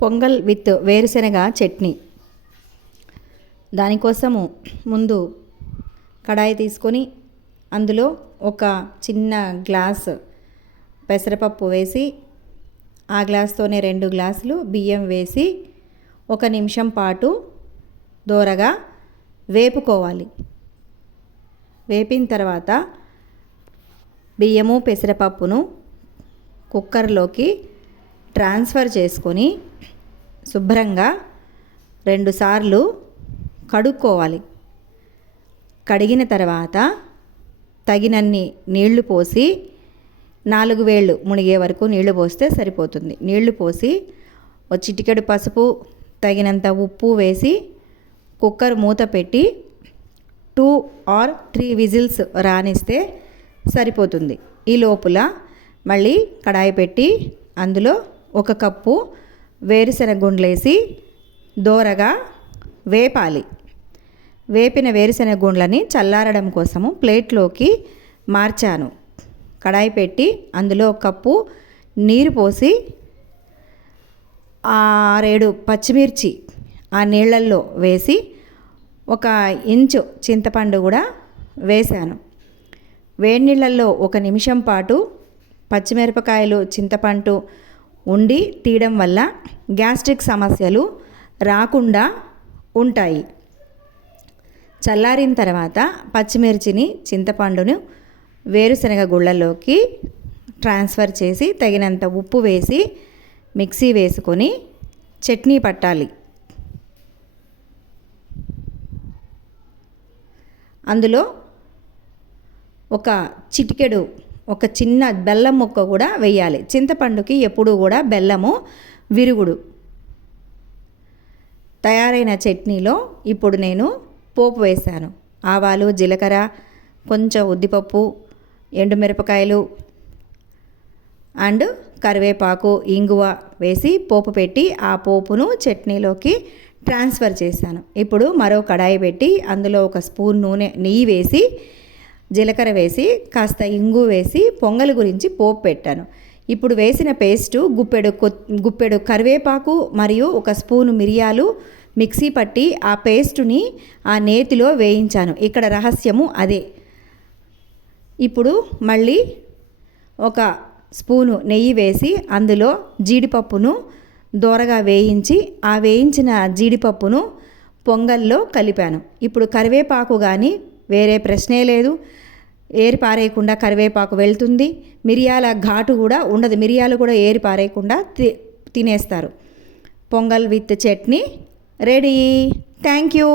Pongal with వేరుశనగ చట్నీ. దానికోసము ముందు కడాయి తీసుకొని అందులో ఒక చిన్న గ్లాస్ పెసరపప్పు వేసి ఆ గ్లాస్తోనే 2 గ్లాసులు బియ్యం వేసి 1 నిమిషం పాటు దోరగా వేపుకోవాలి. వేపిన తర్వాత బియ్యము పెసరపప్పును కుక్కర్లోకి ట్రాన్స్ఫర్ చేసుకొని శుభ్రంగా 2 సార్లు కడుక్కోవాలి. కడిగిన తర్వాత తగినన్ని నీళ్లు పోసి 4 వేళ్ళు మునిగే వరకు నీళ్లు పోస్తే సరిపోతుంది. నీళ్లు పోసి ఒక చిటికెడు పసుపు, తగినంత ఉప్పు వేసి కుక్కర్ మూత పెట్టి 2 or 3 విజిల్స్ రానిస్తే సరిపోతుంది. ఈ లోపల మళ్ళీ కడాయి పెట్టి అందులో 1 కప్పు వేరుశనగ గుండ్లేసి దోరగా వేపాలి. వేపిన వేరుశనగ గుండ్లని చల్లారడం కోసము ప్లేట్లోకి మార్చాను. కడాయి పెట్టి అందులో 1 కప్పు నీరు పోసి 6-7 పచ్చిమిర్చి ఆ నీళ్ళల్లో వేసి 1 ఇంచు చింతపండు కూడా వేశాను. వేడి నీళ్ళల్లో 1 నిమిషం పాటు పచ్చిమిరపకాయలు చింతపండు ఉండి తీయడం వల్ల గ్యాస్ట్రిక్ సమస్యలు రాకుండా ఉంటాయి. చల్లారిన తర్వాత పచ్చిమిర్చిని చింతపండును వేరుశనగ గుళ్ళలోకి ట్రాన్స్ఫర్ చేసి తగినంత ఉప్పు వేసి మిక్సీ వేసుకొని చట్నీ పట్టాలి. అందులో ఒక చిటికెడు ఒక చిన్న బెల్లం ముక్క కూడా వేయాలి. చింతపండుకి ఎప్పుడూ కూడా బెల్లము విరుగుడు. తయారైన చట్నీలో ఇప్పుడు నేను పోపు వేశాను. ఆవాలు, జీలకర్ర, కొంచెం ఉద్దిపప్పు, ఎండుమిరపకాయలు అండ్ కరివేపాకు, ఇంగువ వేసి పోపు పెట్టి ఆ పోపును చట్నీలోకి ట్రాన్స్ఫర్ చేశాను. ఇప్పుడు మరో కడాయి పెట్టి అందులో 1 స్పూన్ నెయ్యి వేసి జీలకర్ర వేసి కాస్త ఇంగు వేసి పొంగల్ గురించి పోపు పెట్టాను. ఇప్పుడు వేసిన పేస్టు గుప్పెడు కరివేపాకు మరియు 1 స్పూను మిరియాలు మిక్సీ పట్టి ఆ పేస్టుని ఆ నేతిలో వేయించాను. ఇక్కడ రహస్యము అదే. ఇప్పుడు మళ్ళీ 1 స్పూను నెయ్యి వేసి అందులో జీడిపప్పును దోరగా వేయించి ఆ వేయించిన జీడిపప్పును పొంగల్లో కలిపాను. ఇప్పుడు కరివేపాకు కానీ వేరే ప్రశ్నే లేదు. ఏరి పారేయకుండా కరివేపాకు వెళ్తుంది. మిరియాల ఘాటు కూడా ఉండదు. మిరియాలు కూడా ఏరి పారేయకుండా తినేస్తారు. Pongal with chutney ready. Thank you.